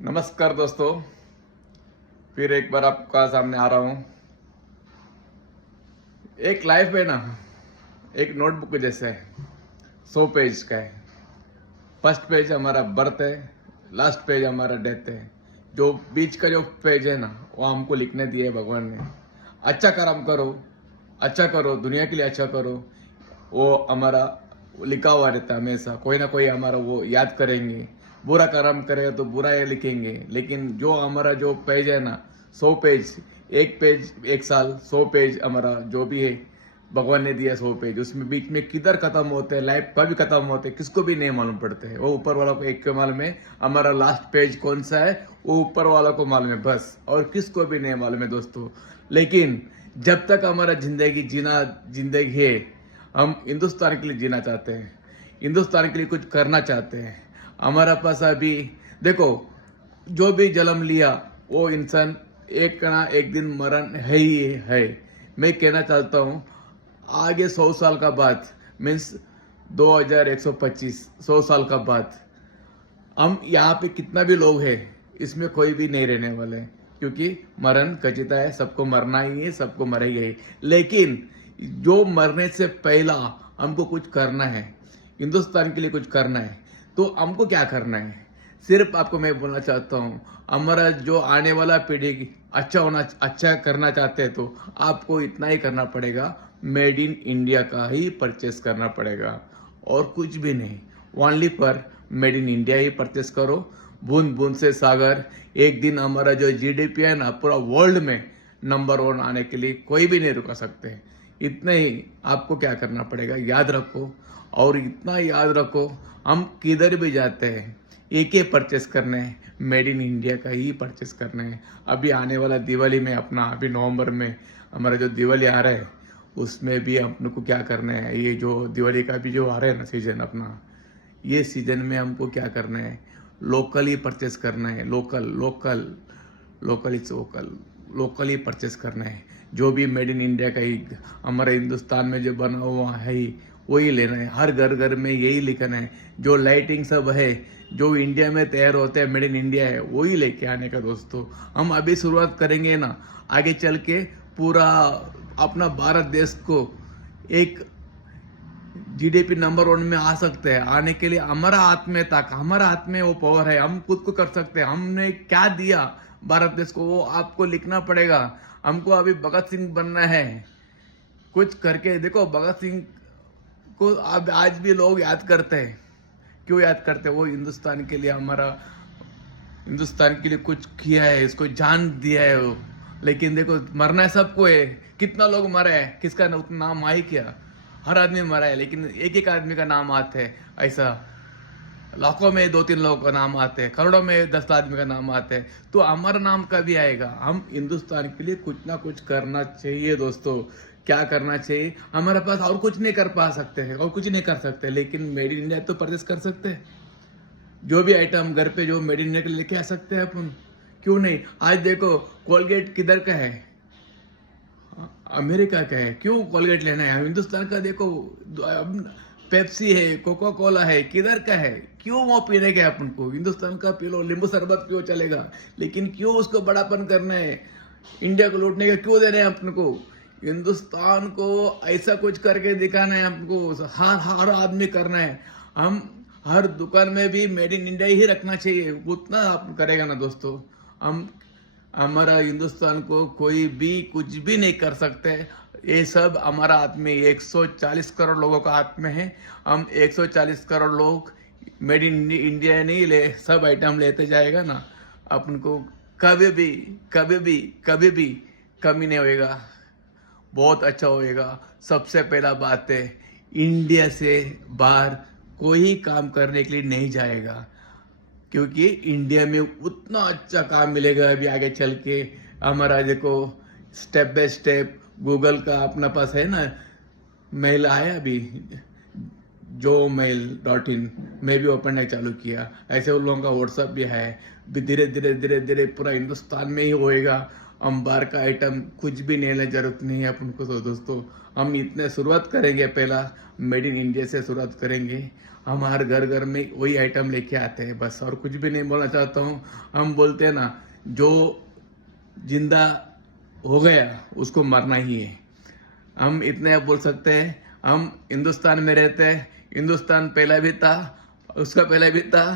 नमस्कार दोस्तों, फिर एक बार आपका सामने आ रहा हूँ। एक लाइफ है ना, एक नोटबुक जैसे है, 100 पेज का है। फर्स्ट पेज हमारा बर्थ है, लास्ट पेज हमारा डेथ है। जो बीच का जो पेज है ना, वो हमको लिखने दिए भगवान ने। अच्छा कर्म करो, अच्छा करो, दुनिया के लिए अच्छा करो, वो हमारा लिखा हुआ रहता है हमेशा। कोई ना कोई हमारा वो याद करेंगे। बुरा कर्म करेगा तो बुरा ये लिखेंगे, लेकिन जो हमारा जो पेज है ना, 100 पेज, एक पेज एक साल, 100 पेज हमारा जो भी है भगवान ने दिया 100 पेज। उसमें बीच में किधर खत्म होते हैं, लाइफ कभी खत्म होते हैं, किसको भी नहीं मालूम पड़ते हैं। वो ऊपर वाला को एक को मालूम है हमारा लास्ट पेज कौन सा है, वो ऊपर वाला को मालूम है बस, और किसको भी नहीं मालूम है दोस्तों। लेकिन जब तक हमारा जिंदगी है, हम हिंदुस्तान के लिए जीना चाहते हैं, हिंदुस्तान के लिए कुछ करना चाहते हैं। हमारा पास अभी देखो, जो भी जन्म लिया वो इंसान एक ना एक दिन मरण है ही है। मैं कहना चाहता हूँ आगे 100 साल का बाद, मीन्स 2125, 100 साल का बाद हम यहाँ पे कितना भी लोग हैं, इसमें कोई भी नहीं रहने वाले हैं, क्योंकि मरण खचिता है, सबको मरना ही है, सबको मरेगा ही। लेकिन जो मरने से पहला हमको कुछ करना है, हिंदुस्तान के लिए कुछ करना है, तो हमको क्या करना है? सिर्फ आपको मैं बोलना चाहता हूँ, हमारा जो आने वाला पीढ़ी अच्छा करना चाहते हैं, तो आपको इतना ही करना पड़ेगा, मेड इन इंडिया का ही परचेस करना पड़ेगा, और कुछ भी नहीं। ओनली पर made in India he purchase करो। बूंद बूंद से सागर, एक दिन हमारा जो जीडीपी है ना, पूरा वर्ल्ड में नंबर 1 आने के लिए कोई भी नहीं रुका सकते। इतने ही आपको क्या करना पड़ेगा, याद रखो। और इतना याद रखो, हम किधर भी जाते हैं एक ही परचेस करने हैं, मेड इन इंडिया का ही परचेस करना है। अभी आने वाला दिवाली में अपना, अभी नवंबर में हमारा जो दिवाली आ रहा है, उसमें भी अपने को क्या करना है, ये जो दिवाली का भी जो आ रहा है ना सीजन अपना, ये सीजन में हमको क्या करना है, लोकल ही परचेस करना है। Local local local is vocal, local he purchase करना है। जो भी मेड इन इंडिया का ही, हमारे हिंदुस्तान में जो बना हुआ है ही, वही लेना है। हर घर घर में यही लिखना है। जो लाइटिंग सब है, जो इंडिया में तैयार होते हैं, मेड इन इंडिया है, वही लेके आने का दोस्तों। हम अभी शुरुआत करेंगे ना, आगे चल के पूरा अपना भारत देश को एक जीडीपी नंबर 1 में आ सकते हैं। आने के लिए हमारा हाथ में तक, हमारा हाथ में वो पावर है, हम खुद को कर सकते हैं। हमने क्या दिया भारत देश को, वो आपको लिखना पड़ेगा। हमको अभी भगत सिंह बनना है, कुछ करके देखो। भगत सिंह को अब आज भी लोग याद करते हैं। क्यों याद करते हैं? वो हिंदुस्तान के लिए, हमारा हिंदुस्तान के लिए कुछ किया है, इसको जान दिया है वो। लेकिन देखो, मरना है सबको है। कितना लोग मरा है, किसका उतना नाम आई क्या? हर आदमी मरा है, लेकिन एक एक आदमी का नाम आते हैं। ऐसा लाखों में 2-3 लोगों का नाम आते हैं, करोड़ों में 10 आदमी का नाम आते हैं, तो हमारा नाम कभी आएगा? हम हिंदुस्तान के लिए कुछ ना कुछ करना चाहिए दोस्तों। क्या करना चाहिए? हमारे पास और कुछ नहीं कर पा सकते हैं, और कुछ नहीं कर सकते, लेकिन मेड इन इंडिया तो परचेस कर सकते हैं। जो भी आइटम घर पे जो मेड इन इंडिया के लिए लेके आ सकते हैं अपन, क्यों नहीं? आज देखो, कोलगेट किधर का है? अमेरिका का है। क्यों कोलगेट लेना है? हिंदुस्तान का देखो, पेप्सी है, कोका कोला है, किधर का है? क्यों वो पीने के? अपन को हिंदुस्तान का पी लो, नींबू शरबत पियो, चलेगा। लेकिन क्यों उसको बड़ापन करना है? इंडिया को लूटने का क्यों देना है अपन को? हिंदुस्तान को ऐसा कुछ करके दिखाना है हमको, हर हर आदमी करना है। हम हर दुकान में भी मेड इन इंडिया ही रखना चाहिए। उतना आप करेगा ना दोस्तों, हम हमारा हिंदुस्तान को कोई भी कुछ भी नहीं कर सकते। ये सब हमारा हाथ में, 140 करोड़ लोगों का हाथ में है। हम 140 करोड़ लोग मेड इन इंडिया नहीं ले, सब आइटम लेते जाएगा ना, अपन को कभी भी कभी भी कभी भी कमी नहीं होएगा, बहुत अच्छा होएगा। सबसे पहला बात है, इंडिया से बाहर कोई काम करने के लिए नहीं जाएगा, क्योंकि इंडिया में उतना अच्छा काम मिलेगा अभी आगे चल के। हमारा देखो, स्टेप बाय स्टेप गूगल का अपना पास है ना, मेल आया अभी, JoMail.in, मैं भी ओपन नहीं चालू किया। ऐसे उन लोगों का व्हाट्सअप भी है। धीरे धीरे धीरे धीरे पूरा हिंदुस्तान में ही होएगा। हम बाहर का आइटम कुछ भी लेने जरूरत नहीं है अपन को। तो दोस्तों, हम इतने शुरुआत करेंगे, पहला मेड इन इंडिया से शुरुआत करेंगे। हम हर घर घर में वही आइटम लेके आते हैं बस, और कुछ भी नहीं बोलना चाहता हूँ। हम बोलते हैं ना, जो जिंदा हो गया उसको मरना ही है। हम इतने बोल सकते हैं, हम हिंदुस्तान में रहते हैं, हिंदुस्तान पहला भी था, उसका पहला भी था,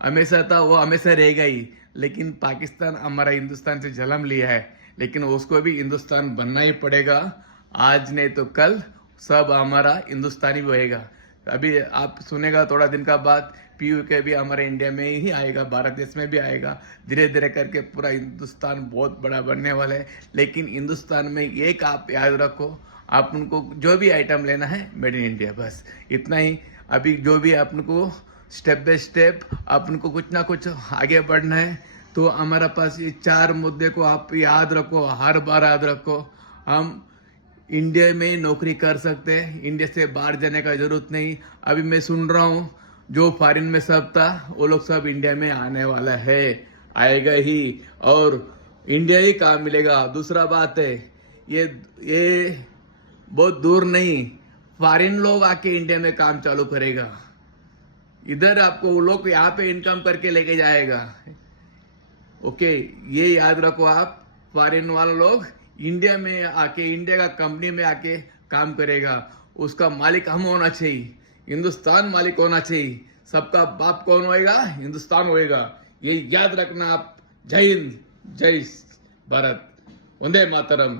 हमेशा था, वो हमेशा रहेगा ही। लेकिन पाकिस्तान हमारा हिंदुस्तान से जन्म लिया है, लेकिन उसको भी हिंदुस्तान बनना ही पड़ेगा। आज नहीं तो कल सब हमारा हिंदुस्तानी होएगा। अभी आप सुनेगा थोड़ा दिन का बाद पीयू के भी हमारे इंडिया में ही आएगा, भारत देश में भी आएगा। धीरे धीरे करके पूरा हिंदुस्तान बहुत बड़ा बनने वाला है। लेकिन हिंदुस्तान में एक आप याद रखो, आप उनको जो भी आइटम लेना है मेड इन इंडिया, बस इतना ही। अभी जो भी आपको स्टेप बाय स्टेप आपको कुछ ना कुछ आगे बढ़ना है, तो हमारा पास ये 4 मुद्दे को आप याद रखो, हर बार याद रखो। हम इंडिया में नौकरी कर सकते हैं, इंडिया से बाहर जाने का जरूरत नहीं। अभी मैं सुन रहा हूँ जो फॉरेन में सब था वो लोग सब इंडिया में आने वाला है, आएगा ही, और इंडिया ही काम मिलेगा। दूसरा बात है, ये बहुत दूर नहीं, फॉरेन लोग आके इंडिया में काम चालू करेगा। इधर आपको वो लोग यहाँ पे इनकम करके लेके जाएगा। ओके, ये याद रखो आप, फॉरेन वाले लोग इंडिया में आके, इंडिया का कंपनी में आके काम करेगा। उसका मालिक हम होना चाहिए, हिंदुस्तान मालिक होना चाहिए। सबका बाप कौन होएगा? हिंदुस्तान होएगा। ये याद रखना आप। जय हिंद, जय भारत, वंदे मातरम।